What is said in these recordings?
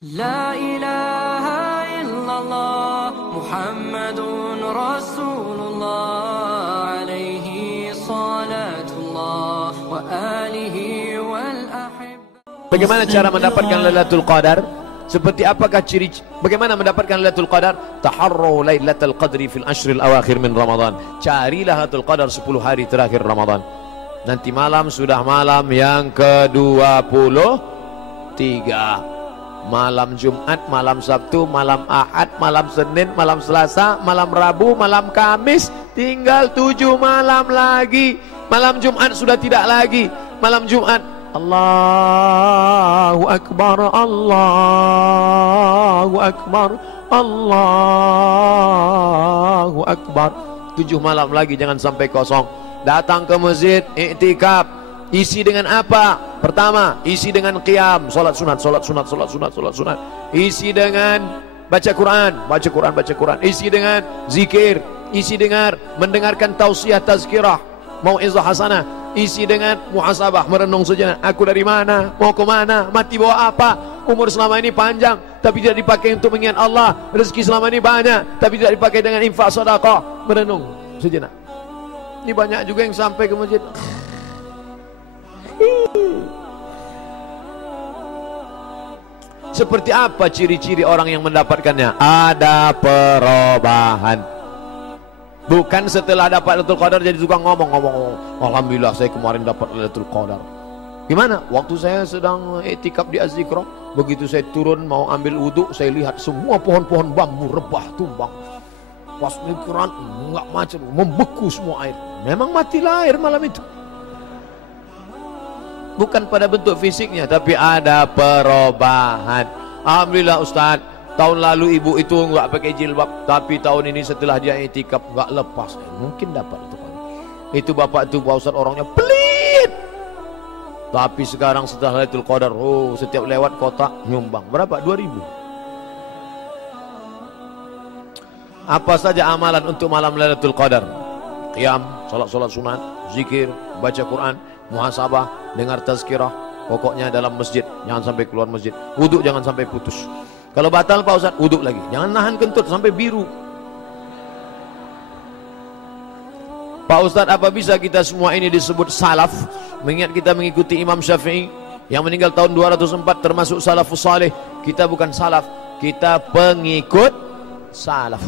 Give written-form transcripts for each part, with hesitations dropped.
La ilaha illallah Muhammadun Rasulullah alaihi salatullah wa alihi wal ahib. Bagaimana cara mendapatkan Lailatul Qadar? Seperti apakah ciri bagaimana mendapatkan Lailatul Qadar? Taharru Lailatul Qadri fil ashril awakhir min Ramadan. Carilah Lailatul Qadar 10 hari terakhir Ramadan. Nanti malam sudah malam yang ke-23. Malam Jumat, malam Sabtu, malam Ahad, malam Senin, malam Selasa, malam Rabu, malam Kamis. Tinggal 7 malam lagi. Malam Jumat sudah tidak lagi. Malam Jumat, Allahu Akbar, Allahu Akbar, Allahu Akbar. 7 malam lagi, jangan sampai kosong. Datang ke masjid, iktikaf. Isi dengan apa? Pertama, isi dengan qiyam, solat sunat. Isi dengan baca Quran. Isi dengan zikir. Isi dengan mendengarkan tausiah tazkirah, mau'izah hasanah. Isi dengan muhasabah, merenung sejenak. Aku dari mana? Mau ke mana? Mati bawa apa? Umur selama ini panjang, tapi tidak dipakai untuk mengingat Allah. Rezeki selama ini banyak, tapi tidak dipakai dengan infak sedekah. Merenung sejenak. Ini banyak juga yang sampai ke masjid. Seperti apa ciri-ciri orang yang mendapatkannya? Ada perubahan. Bukan setelah dapat Lailatul Qadar jadi tukang ngomong. Alhamdulillah saya kemarin dapat Lailatul Qadar. Gimana? Waktu saya sedang iktikaf di Az-Zikra, begitu saya turun mau ambil wudhu, saya lihat semua pohon-pohon bambu rebah tumbang. Pas mikiran enggak macam membeku semua air. Memang matilah air malam itu. Bukan pada bentuk fisiknya, tapi ada perubahan. Alhamdulillah Ustaz, tahun lalu ibu itu enggak pakai jilbab, tapi tahun ini setelah dia iktikaf enggak lepas. Mungkin dapat itu kan. Itu bapak itu Pak Ustaz orangnya pelit. Tapi sekarang setelah Lailatul Qadar, setiap lewat kota nyumbang. Berapa? 2.000. Apa saja amalan untuk malam Lailatul Qadar? Qiyam, salat sunat, zikir, baca Quran, muhasabah, dengar tazkirah. Pokoknya dalam masjid, jangan sampai keluar masjid. Wuduk jangan sampai putus. Kalau batal Pak Ustaz, wuduk lagi. Jangan nahan kentut sampai biru. Pak Ustaz, apa bisa kita semua ini disebut salaf? Mengingat kita mengikuti Imam Syafi'i yang meninggal tahun 204, termasuk salafus salih. Kita bukan salaf, kita pengikut salaf.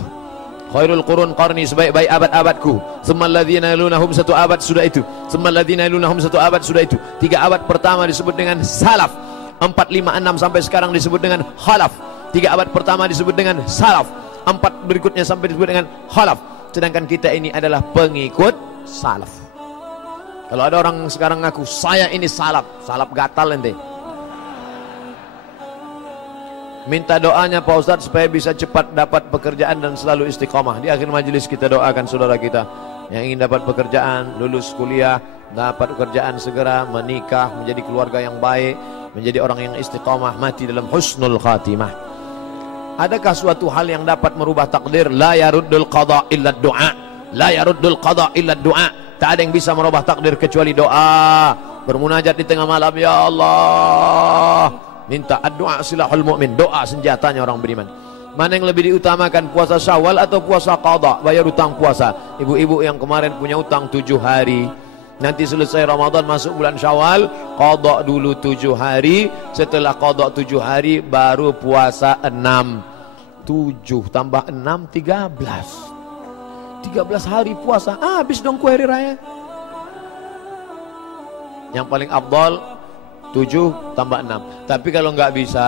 Khairul qurun qarni, sebaik-baik abad-abadku. Tsummal ladzina yalunahum, 1 abad sudah itu. Tsummal ladzina yalunahum, 1 abad sudah itu. 3 abad pertama disebut dengan salaf. 4, 5, 6 sampai sekarang disebut dengan khalaf. 3 abad pertama disebut dengan salaf. 4 berikutnya sampai disebut dengan khalaf. Sedangkan kita ini adalah pengikut salaf. Kalau ada orang sekarang ngaku saya ini salaf gatal ente. Minta doanya Pak Ustadz supaya bisa cepat dapat pekerjaan dan selalu istiqomah. Di akhir majelis kita doakan saudara kita yang ingin dapat pekerjaan, lulus kuliah, dapat pekerjaan segera, menikah, menjadi keluarga yang baik, menjadi orang yang istiqomah, mati dalam husnul khatimah. Adakah suatu hal yang dapat merubah takdir? La yaruddul qada illa du'a. La yaruddul qada illa du'a. Tak ada yang bisa merubah takdir kecuali doa. Bermunajat di tengah malam, ya Allah. Minta doa silahul mu'min, doa senjatanya orang beriman. Mana yang lebih diutamakan, puasa Syawal atau puasa qada, bayar utang puasa? Ibu-ibu yang kemarin punya utang 7 hari, nanti selesai Ramadan masuk bulan Syawal, qada dulu 7 hari. Setelah qada 7 hari baru puasa 6. 7 tambah 6 13. 13 hari puasa, habis dong kue hari raya. Yang paling afdal 7 tambah 6. Tapi kalau nggak bisa,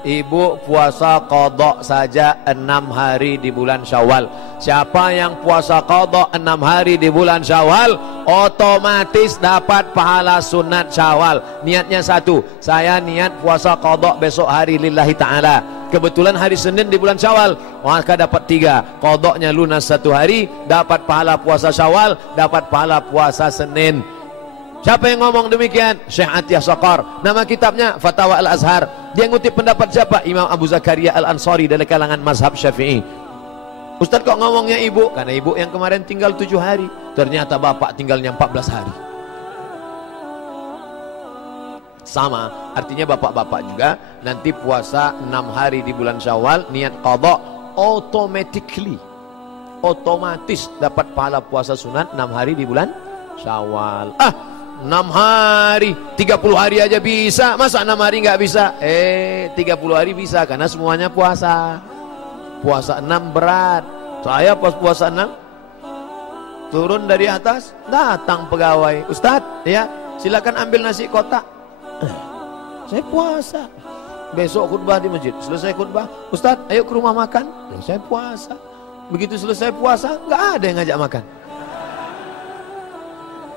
ibu puasa qada saja 6 hari di bulan Syawal. Siapa yang puasa qada 6 hari di bulan Syawal, otomatis dapat pahala sunat Syawal. Niatnya 1, saya niat puasa qada besok hari lillahi ta'ala. Kebetulan hari Senin di bulan Syawal, maka dapat 3. Qadanya lunas 1 hari, dapat pahala puasa Syawal, dapat pahala puasa Senin. Siapa yang ngomong demikian? Syekh Atiyah Saqar. Nama kitabnya Fatawa Al-Azhar. Dia ngutip pendapat siapa? Imam Abu Zakaria Al-Ansari dari kalangan mazhab Syafi'i. Ustaz kok ngomongnya ibu? Karena ibu yang kemarin tinggal 7 hari, ternyata bapak tinggalnya 14 hari. Sama, artinya bapak-bapak juga nanti puasa 6 hari di bulan Syawal, niat qadha, automatically, otomatis dapat pahala puasa sunat 6 hari di bulan Syawal. 6 hari, 30 hari aja bisa, masa 6 hari nggak bisa? 30 hari bisa, karena semuanya puasa. Puasa 6 berat. Saya pas puasa 6 turun dari atas, datang pegawai, Ustadz ya silakan ambil nasi kotak. Saya puasa. Besok khutbah di masjid, selesai khutbah, Ustadz ayo ke rumah makan. Saya puasa. Begitu selesai puasa, nggak ada yang ngajak makan.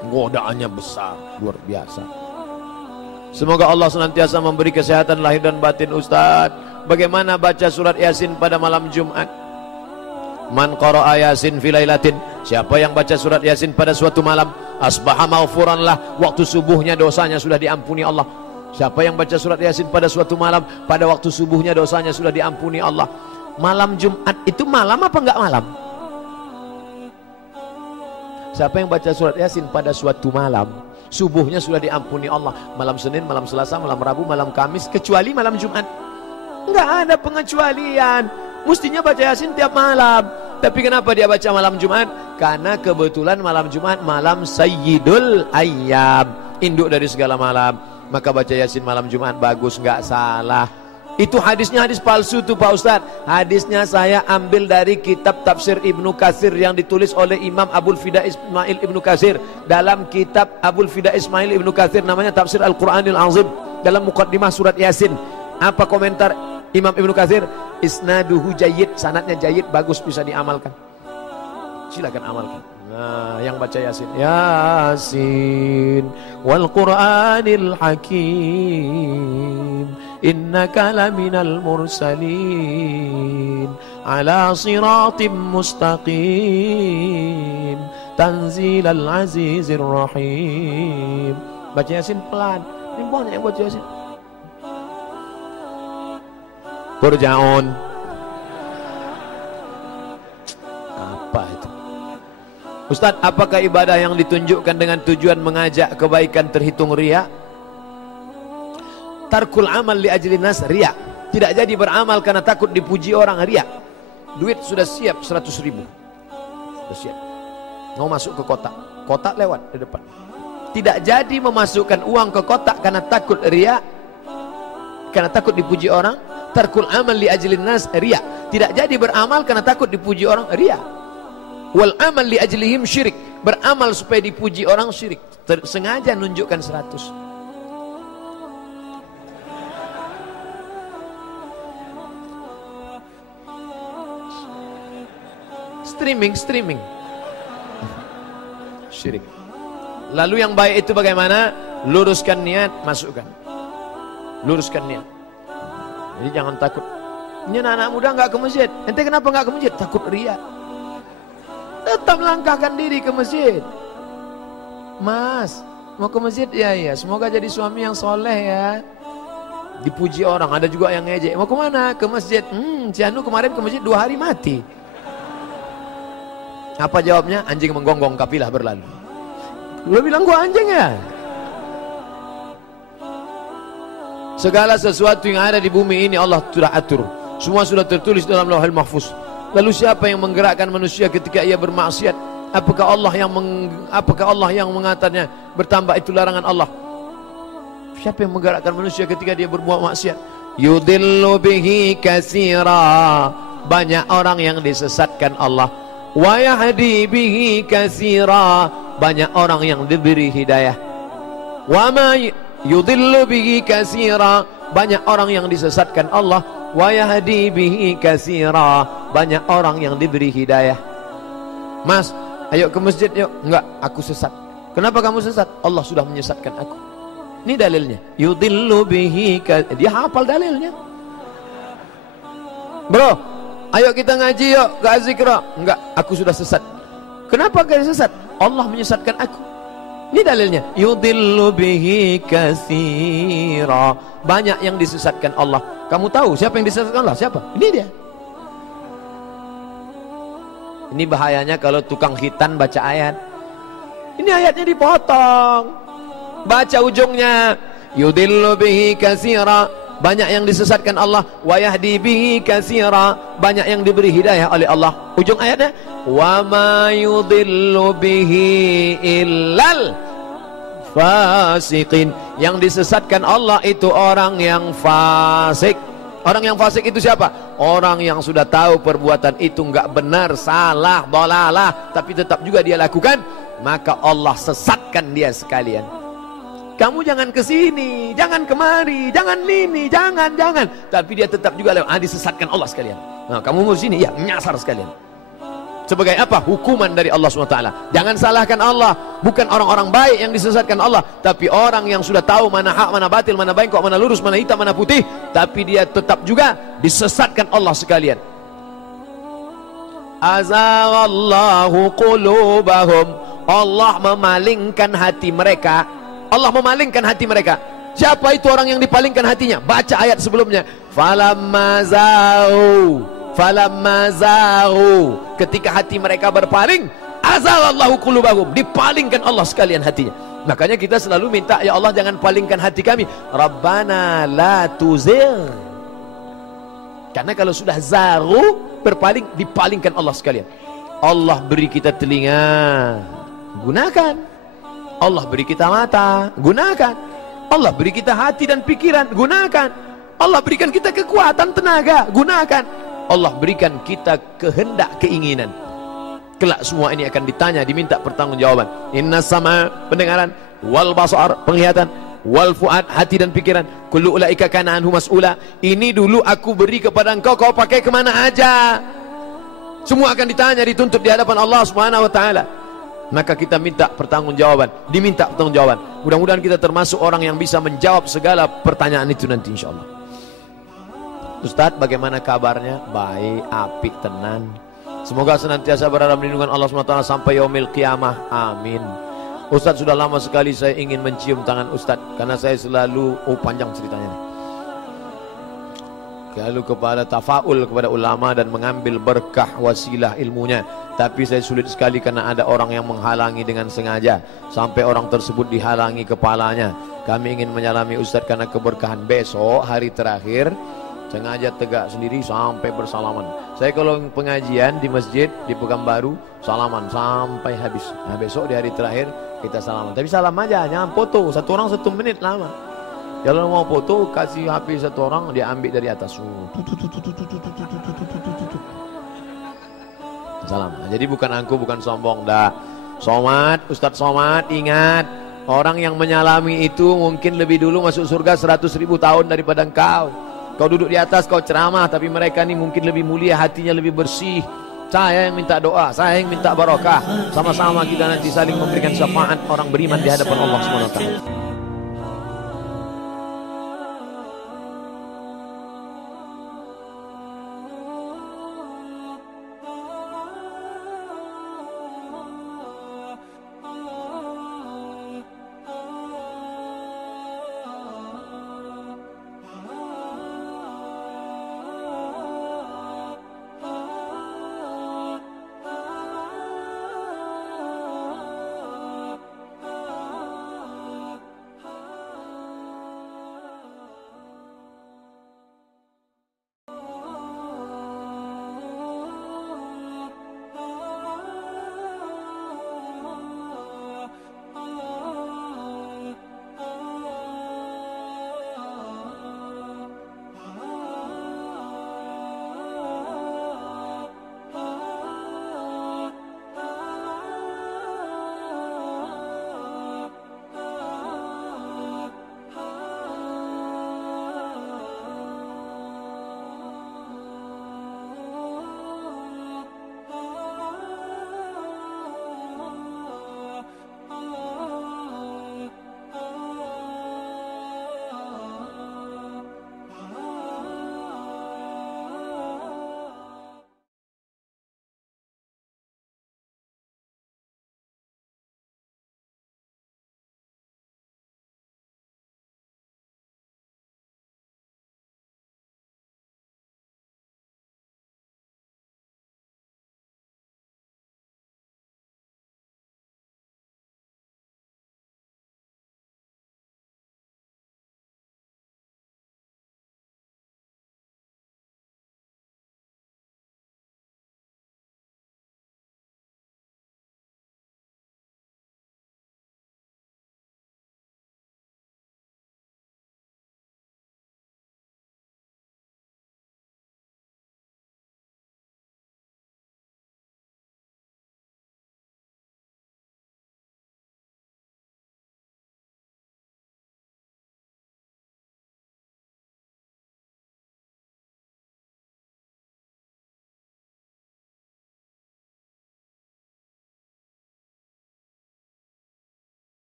Godaannya besar, luar biasa. Semoga Allah senantiasa memberi kesehatan lahir dan batin Ustadz. Bagaimana baca surat Yasin pada malam Jumat? Man qara'a Yasin fi lailatin, siapa yang baca surat Yasin pada suatu malam, asbaha maghfuran lah, waktu subuhnya dosanya sudah diampuni Allah. Siapa yang baca surat Yasin pada suatu malam, pada waktu subuhnya dosanya sudah diampuni Allah. Malam Jumat itu malam apa enggak malam? Siapa yang baca surat Yasin pada suatu malam, subuhnya sudah diampuni Allah. Malam Senin, malam Selasa, malam Rabu, malam Kamis, kecuali malam Jumat. Enggak ada pengecualian. Mestinya baca Yasin tiap malam. Tapi kenapa dia baca malam Jumat? Karena kebetulan malam Jumat malam Sayyidul Ayyam, induk dari segala malam. Maka baca Yasin malam Jumat bagus, enggak salah. Itu hadisnya hadis palsu tuh Pak Ustadz. Hadisnya saya ambil dari kitab tafsir Ibnu Katsir yang ditulis oleh Imam Abul Fida Ismail Ibnu Katsir. Dalam kitab Abul Fida Ismail Ibnu Katsir namanya Tafsir Al-Quranil Azim, dalam muqaddimah surat Yasin, apa komentar Imam Ibnu Katsir? Isnaduhu jayyid, sanadnya jayyid, bagus, bisa diamalkan. Silakan amalkan. Nah, yang baca Yasin, Yasin wal Qur'anil Hakim, innaka laminal mursalin ala siratim mustaqim, tanzilal azizir rahim. Baca Yasin pelan. Ini banyak yang baca Yasin. Turja'un. Apa itu? Ustaz, apakah ibadah yang ditunjukkan dengan tujuan mengajak kebaikan terhitung riya? Tarkul amal li ajli nas riya. Tidak jadi beramal karena takut dipuji orang, riya. Duit sudah siap 100.000. Sudah siap. Mau masuk ke kotak, kotak lewat di depan. Tidak jadi memasukkan uang ke kotak karena takut riya, karena takut dipuji orang. Tarkul amal li ajlin nas riya. Tidak jadi beramal karena takut dipuji orang, riya. Wal amal li ajlihim syirik. Beramal supaya dipuji orang, syirik. Sengaja nunjukkan 100. Streaming syirik. Lalu yang baik itu bagaimana? Luruskan niat, masukkan. Luruskan niat. Jadi jangan takut. Ini anak muda nggak ke masjid. Ente kenapa nggak ke masjid? Takut riya. Tetap langkahkan diri ke masjid. Mas, mau ke masjid? Ya, ya. Semoga jadi suami yang soleh ya. Dipuji orang. Ada juga yang ngejek. Mau kemana? Ke masjid. Cianu kemarin ke masjid 2 hari mati. Apa jawabnya? Anjing menggonggong, kafilah berlalu. Lu bilang gua anjing ya? Segala sesuatu yang ada di bumi ini Allah sudah atur. Semua sudah tertulis dalam Lauhul Mahfuz. Lalu siapa yang menggerakkan manusia ketika ia bermaksiat? Apakah Allah yang mengatakannya bertambah itu larangan Allah? Siapa yang menggerakkan manusia ketika dia berbuat maksiat? Yudillu bihi katsira. Banyak orang yang disesatkan Allah. Wa yahdi bihi katsira. Banyak orang yang diberi hidayah. Wa ma yudillu bihi katsira. Banyak orang yang disesatkan Allah. Wa yahdi bihi katsira. Banyak orang yang diberi hidayah. Mas, ayo ke masjid yuk. Enggak, aku sesat. Kenapa kamu sesat? Allah sudah menyesatkan aku. Ini dalilnya. Yudillu bihi katsira. Dia hafal dalilnya. Bro, ayo kita ngaji yuk ke Azikra. Enggak, aku sudah sesat. Kenapa kau sesat? Allah menyesatkan aku. Ini dalilnya. Yudillu bihi katsira. Banyak yang disesatkan Allah. Kamu tahu siapa yang disesatkan Allah? Siapa? Ini dia. Ini bahayanya kalau tukang khitan baca ayat. Ini ayatnya dipotong. Baca ujungnya. yudillu bihi katsira, banyak yang disesatkan Allah, wa yahdi bihi katsira, banyak yang diberi hidayah oleh Allah. Ujung ayatnya, wa ma yudillu bihi illal fasiqin, yang disesatkan Allah itu orang yang fasik. Orang yang fasik itu siapa? Orang yang sudah tahu perbuatan itu enggak benar, salah, dalalah, tapi tetap juga dia lakukan, maka Allah sesatkan dia sekalian. Kamu jangan ke sini, jangan kemari, jangan ini, jangan. Tapi dia tetap juga disesatkan Allah sekalian. Nah, kamu mau sini, ya nyasar sekalian. Sebagai apa? Hukuman dari Allah SWT. Jangan salahkan Allah. Bukan orang-orang baik yang disesatkan Allah, tapi orang yang sudah tahu mana hak, mana batil, mana bengkok, mana lurus, mana hitam, mana putih, tapi dia tetap juga disesatkan Allah sekalian. Azaghallahu qulubahum, Allah memalingkan hati mereka. Allah memalingkan hati mereka. Siapa itu orang yang dipalingkan hatinya? Baca ayat sebelumnya. Falamma zaghu, ketika hati mereka berpaling, azaghallahu qulubahum, dipalingkan Allah sekalian hatinya. Makanya kita selalu minta, ya Allah jangan palingkan hati kami. Rabbana la tuzigh. Karena kalau sudah zaghu, berpaling, dipalingkan Allah sekalian. Allah beri kita telinga, gunakan. Allah beri kita mata, gunakan. Allah beri kita hati dan pikiran, gunakan. Allah berikan kita kekuatan tenaga, gunakan. Allah berikan kita kehendak, keinginan. Kelak semua ini akan ditanya, diminta pertanggungjawaban. Inna sama, pendengaran, wal basar, penglihatan, wal fuad, hati dan pikiran, kullu ulaika kana anhu mas'ula. Ini dulu aku beri kepada engkau, kau pakai kemana aja? Semua akan ditanya, dituntut di hadapan Allah Subhanahu wa taala. Maka kita minta pertanggungjawaban, diminta pertanggungjawaban. Mudah-mudahan kita termasuk orang yang bisa menjawab segala pertanyaan itu nanti insyaallah. Ustadz, bagaimana kabarnya? Baik, apik, tenan. Semoga senantiasa berada lindungan Allah SWT sampai yaumil qiyamah. Amin. Ustadz, sudah lama sekali saya ingin mencium tangan Ustadz, karena saya selalu, panjang ceritanya nih, lalu kepada tafaul kepada ulama dan mengambil berkah wasilah ilmunya. Tapi saya sulit sekali karena ada orang yang menghalangi dengan sengaja, sampai orang tersebut dihalangi kepalanya. Kami ingin menyalami Ustadz karena keberkahan. Besok hari terakhir sengaja tegak sendiri sampai bersalaman. Saya kalau pengajian di masjid di Pekanbaru salaman sampai habis. Nah besok di hari terakhir kita salaman. Tapi salam aja, jangan foto. Satu orang 1 menit lama. Kalau mau foto kasih HP satu orang, dia ambil dari atas. Salam. Jadi bukan angku, bukan sombong. Dah. Somad, Ustadz Somad, ingat, orang yang menyalami itu mungkin lebih dulu masuk surga 100.000 tahun daripada engkau. Kau duduk di atas, kau ceramah, tapi mereka ini mungkin lebih mulia, hatinya lebih bersih. Saya yang minta doa, saya yang minta barokah. Sama-sama kita nanti saling memberikan syafaat orang beriman di hadapan Allah SWT.